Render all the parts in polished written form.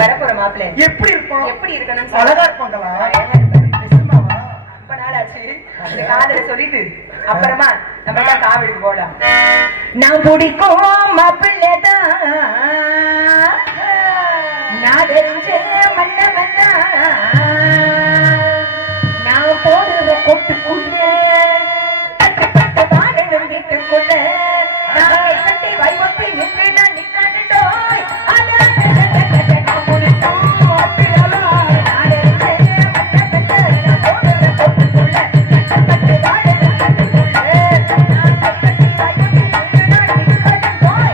வரப்போற மாப்பிள்ளை எப்படி இருக்கும்? எப்படி இருக்கணும்? அழகா இருப்பாங்களா? ரொம்ப நாள் ஆச்சு இந்த காதல சொல்லிட்டு அப்புறமா நம்ம எல்லாம் காவலுக்கு போலாம். நான் பிடிக்கும் மாப்பிள்ளைதான் நான் தெரிஞ்ச மன்னவனா நான் போடுற கொட்டுக்குள்ள கட்டுப்பட்டு வாழணும் வீட்டுக்குள்ள நான் கட்டி வைவப்பி நின்று நான் நிக்காண்டோய் நான் பிடிக்கும் மாப்பிள்ளை நான் தெரிஞ்ச மன்னவனா நான் போடுற கொட்டுக்குள்ள கட்டுப்பட்டு வாழணும் வீட்டுக்குள்ள நான் கட்டி வைவப்பி நின்று நான் நிக்காண்டோய்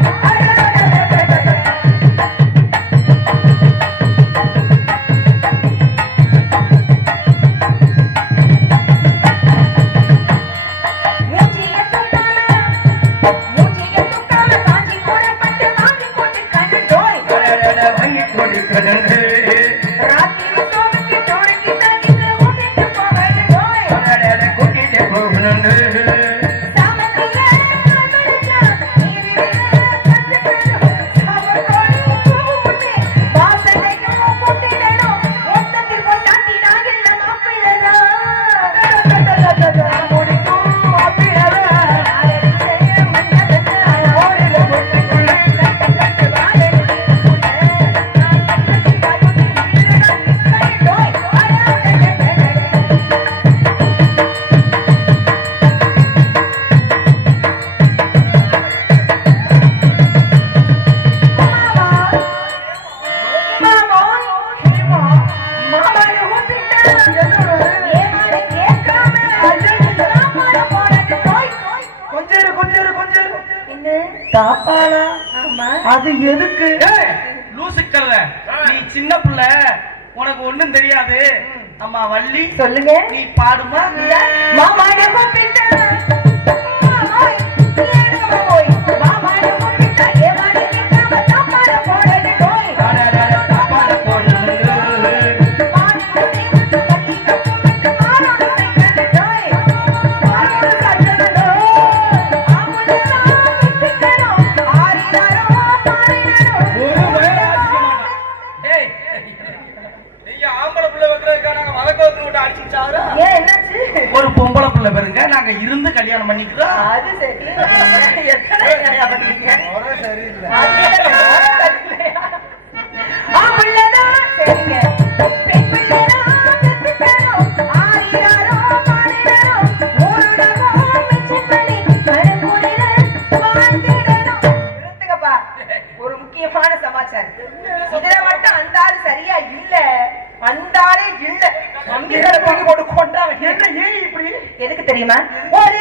அது எதுக்கு லூசுக்கல்ல நீ சின்ன புள்ள உனக்கு ஒண்ணும் தெரியாது. அம்மா வள்ளி சொல்லுங்க. நீ பாடுமா? ஒரு பொம்பளை பிள்ளை பாருங்க, நாங்க இருந்து கல்யாணம் பண்ணிக்கிறோம். அது சரி. ஒரு முக்கியமான சமாச்சாரம் இதுல மட்டும் அந்த ஆளு சரியா இல்ல, அந்த ஆளே இல்ல. போட்டு கொண்டா என்ன ஏன் இப்படி? எதுக்கு தெரியுமா? ஒரு